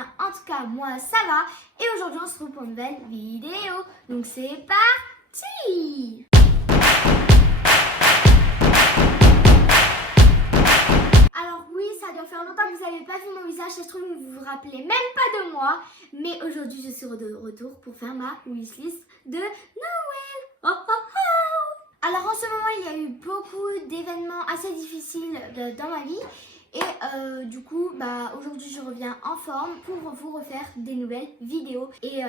bien? En tout cas, moi ça va. Et aujourd'hui, on se retrouve pour une nouvelle vidéo. Donc c'est parti! Alors oui, ça doit faire longtemps que vous n'avez pas vu mon visage. Ça se trouve, vous vous rappelez même pas de moi. Mais aujourd'hui, je suis de retour pour faire ma wishlist de Noël. Oh, oh, oh. Alors en ce moment, il y a eu beaucoup d'événements assez difficiles dans ma vie. Et du coup, aujourd'hui je reviens en forme pour vous refaire des nouvelles vidéos et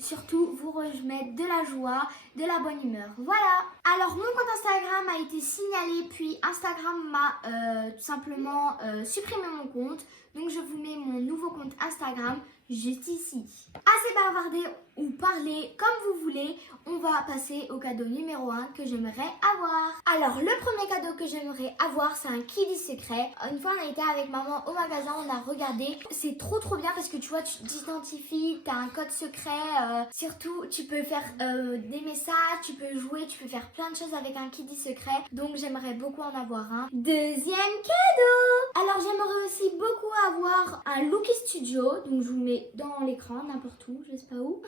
surtout vous remettre de la joie, de la bonne humeur. Voilà. Alors mon compte Instagram a été signalé, puis Instagram m'a tout simplement supprimé mon compte. Donc je vous mets mon nouveau compte Instagram juste ici. Assez bavardé ou parler comme vous voulez, on va passer au cadeau numéro 1 que j'aimerais avoir. Alors le premier cadeau que j'aimerais avoir, c'est un Kiddy secret. Une fois on a été avec maman au magasin, on a regardé. C'est trop bien parce que tu vois, tu t'identifies, tu as un code secret. Surtout tu peux faire des messages, tu peux jouer, tu peux faire plein de choses avec un Kiddy secret. Donc j'aimerais beaucoup en avoir un. Deuxième cadeau. Alors j'aimerais aussi beaucoup avoir un Looky Studio. Donc je vous le mets dans l'écran, n'importe où, je sais pas où.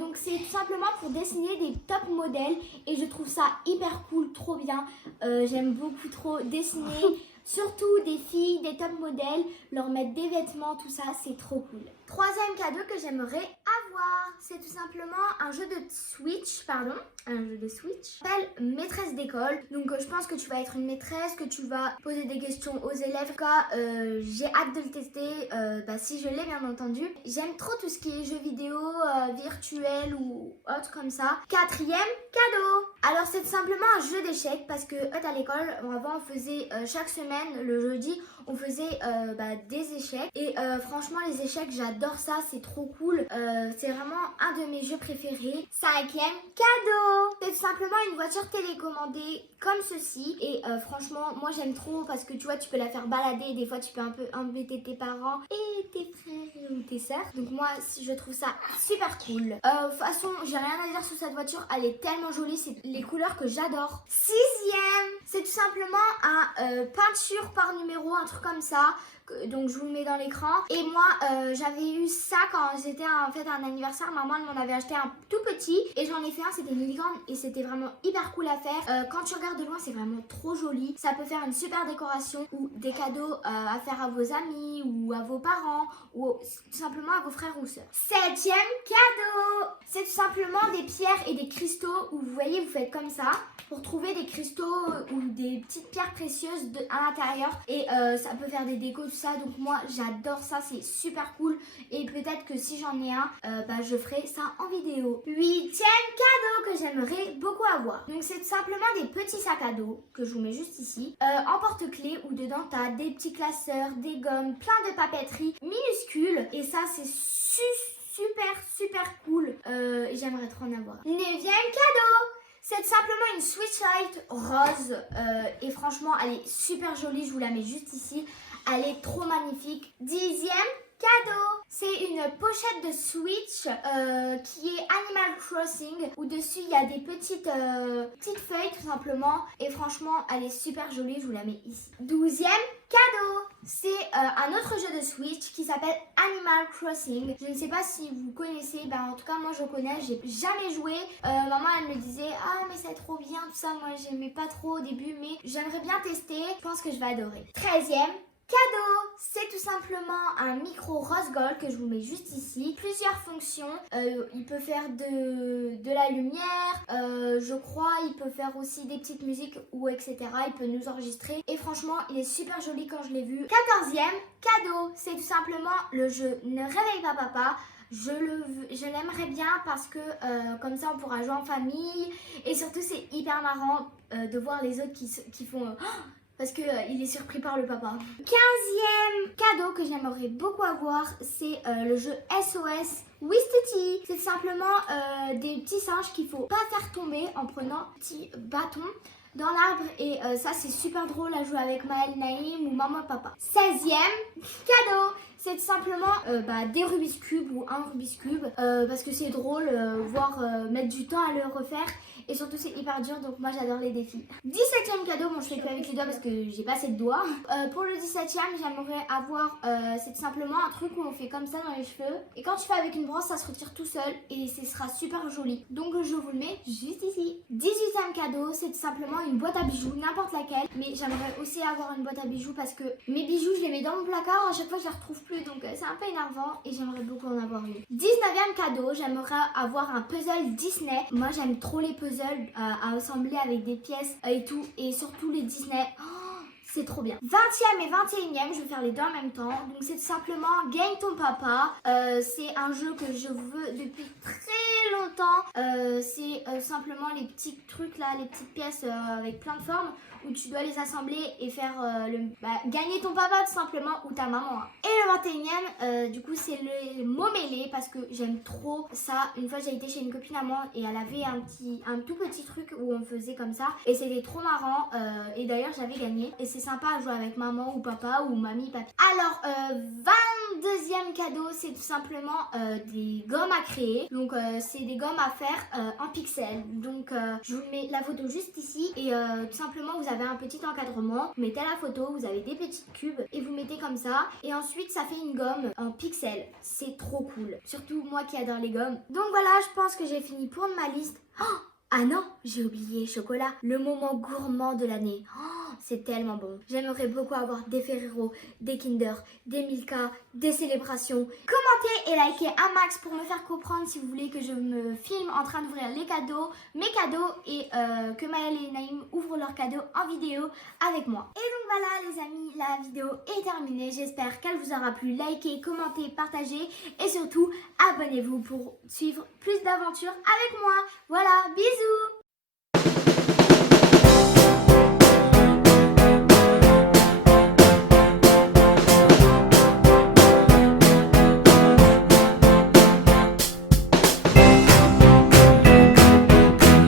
Donc c'est tout simplement pour dessiner des top modèles et je trouve ça hyper cool, trop bien. J'aime beaucoup trop dessiner, surtout des filles, des top modèles, leur mettre des vêtements, tout ça, c'est trop cool. Troisième cadeau que j'aimerais avoir, c'est tout simplement un jeu de Switch, s'appelle maîtresse d'école. Donc je pense que tu vas être une maîtresse, que tu vas poser des questions aux élèves. En tout cas, j'ai hâte de le tester, si je l'ai bien entendu. J'aime trop tout ce qui est jeux vidéo, virtuel ou autre comme ça. Quatrième cadeau. Alors c'est tout simplement un jeu d'échecs parce que à l'école, avant on faisait chaque semaine, le jeudi, on faisait des échecs. Et franchement les échecs, j'adore ça, c'est trop cool. C'est vraiment un de mes jeux préférés. Cinquième cadeau. C'est tout simplement une voiture télécommandée comme ceci. Et franchement, moi j'aime trop parce que tu vois, tu peux la faire balader. Et des fois, tu peux un peu embêter tes parents et tes frères ou tes sœurs. Donc moi, je trouve ça super cool. De toute façon, j'ai rien à dire sur cette voiture. Elle est tellement jolie. C'est les couleurs que j'adore. Sixième, c'est tout simplement un peinture par numéro, un truc comme ça. Donc je vous le mets dans l'écran. Et moi j'avais eu ça quand c'était en fait un anniversaire. Maman elle m'en avait acheté un tout petit et j'en ai fait un, c'était une licorne et c'était vraiment hyper cool à faire. Quand tu regardes de loin, c'est vraiment trop joli. Ça peut faire une super décoration ou des cadeaux à faire à vos amis ou à vos parents ou tout simplement à vos frères ou sœurs. Septième cadeau, c'est tout simplement des pierres et des cristaux où vous voyez, vous faites comme ça pour trouver des cristaux ou des petites pierres précieuses à l'intérieur et ça peut faire des décos, tout ça. Donc moi j'adore ça, c'est super cool et peut-être que si j'en ai un, je ferai ça en vidéo. Huitième cadeau que j'aimerais beaucoup avoir. Donc c'est tout simplement des petits sacs à dos que je vous mets juste ici, en porte-clés où dedans tu as des petits classeurs, des gommes, plein de papeterie minuscules et ça c'est super cool. J'aimerais trop en avoir. Neuvième cadeau. C'est tout simplement une Switch Lite rose et franchement elle est super jolie, je vous la mets juste ici, elle est trop magnifique. Dixième cadeau, c'est une pochette de Switch qui est Animal Crossing où dessus il y a des petites feuilles tout simplement et franchement elle est super jolie, je vous la mets ici. Douzième cadeau, c'est un autre jeu de Switch qui s'appelle Animal Crossing. Je ne sais pas si vous connaissez, en tout cas moi je connais, j'ai jamais joué. Maman elle me disait ah mais c'est trop bien tout ça, moi j'aimais pas trop au début mais j'aimerais bien tester, je pense que je vais adorer. Treizième cadeau, c'est tout simplement un micro rose gold que je vous mets juste ici. Plusieurs fonctions, il peut faire de la lumière, je crois, il peut faire aussi des petites musiques ou etc. Il peut nous enregistrer et franchement il est super joli quand je l'ai vu. 14e cadeau, c'est tout simplement le jeu Ne réveille pas papa. Je l'aimerais bien parce que comme ça on pourra jouer en famille et surtout c'est hyper marrant de voir les autres qui font... parce qu'il est surpris par le papa. 15e cadeau que j'aimerais beaucoup avoir, c'est le jeu SOS Wistiti. C'est simplement des petits singes qu'il faut pas faire tomber en prenant un petit bâton. dans l'arbre et ça c'est super drôle à jouer avec Maël, Naïm ou maman et papa. 16e cadeau, c'est tout simplement des Rubik's Cube ou un Rubik's Cube parce que c'est drôle, voire mettre du temps à le refaire et surtout c'est hyper dur donc moi j'adore les défis. 17e cadeau, bon je fais plus avec les doigts parce que j'ai pas assez de doigts. Pour le 17e j'aimerais avoir, c'est tout simplement un truc où on fait comme ça dans les cheveux et quand tu fais avec une brosse ça se retire tout seul et ce sera super joli. Donc je vous le mets juste ici. 18e cadeau, c'est tout simplement une boîte à bijoux, n'importe laquelle, mais j'aimerais aussi avoir une boîte à bijoux parce que mes bijoux je les mets dans mon placard, à chaque fois je les retrouve plus donc c'est un peu énervant et j'aimerais beaucoup en avoir une. 19e cadeau, j'aimerais avoir un puzzle Disney. Moi j'aime trop les puzzles à assembler avec des pièces et tout et surtout les Disney. C'est trop bien. 20e et 21e, je vais faire les deux en même temps. Donc c'est tout simplement Gagne ton papa. C'est un jeu que je veux depuis très longtemps. C'est simplement les petits trucs là, les petites pièces avec plein de formes où tu dois les assembler et faire gagner ton papa tout simplement ou ta maman. Et le 21e, du coup c'est le mot mêlé parce que j'aime trop ça. Une fois j'ai été chez une copine à moi et elle avait un tout petit truc où on faisait comme ça et c'était trop marrant et d'ailleurs j'avais gagné et c'est sympa à jouer avec maman ou papa ou mamie, papi. Alors 22e cadeau, c'est tout simplement des gommes à créer. Donc c'est des gommes à faire en pixels. Donc je vous mets la photo juste ici et tout simplement vous avez un petit encadrement, vous mettez la photo, vous avez des petits cubes et vous mettez comme ça et ensuite ça fait une gomme en pixels. C'est trop cool, surtout moi qui adore les gommes. Donc voilà, je pense que j'ai fini pour ma liste. Ah non, j'ai oublié chocolat, le moment gourmand de l'année. C'est tellement bon. J'aimerais beaucoup avoir des Ferrero, des Kinder, des Milka, des célébrations. Commentez et likez un max pour me faire comprendre si vous voulez que je me filme en train d'ouvrir les cadeaux, mes cadeaux et que Maël et Naïm ouvrent leurs cadeaux en vidéo avec moi. Et donc voilà les amis, la vidéo est terminée. J'espère qu'elle vous aura plu. Likez, commentez, partagez et surtout abonnez-vous pour suivre plus d'aventures avec moi. Voilà, bisous!